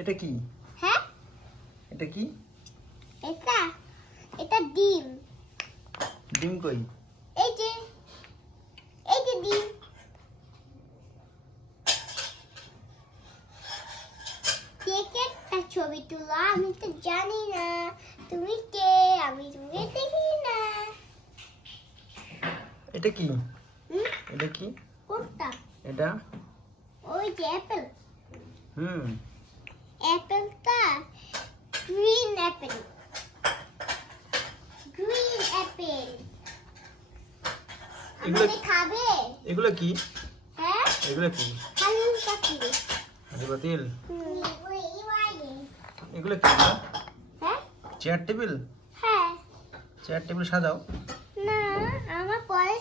এটা কি? হ্যাঁ, এটা কি? এটা এটা ডিম। ডিম কই? এই যে ডিম। একটা ছবি তুলো, আমি তো জানি না তুমি কে, আমি তুমি দেখি না। এটা কি? হুম? এটা কি? কোনটা? এটা ওই যে অ্যাপেল। হুম অ্যাপেলটা গ্রিন অ্যাপেল। Green Apple. এগুলো আমাকে খাবে? এগুলো কি? হ্যাঁ, এগুলো কি? হালুম পাখি। হাঁড়ি পাতিল? ওই এগুলো কি? হ্যাঁ, চেয়ার টেবিল? হ্যাঁ। চেয়ার টেবিল সাজাও। না, আমার পরে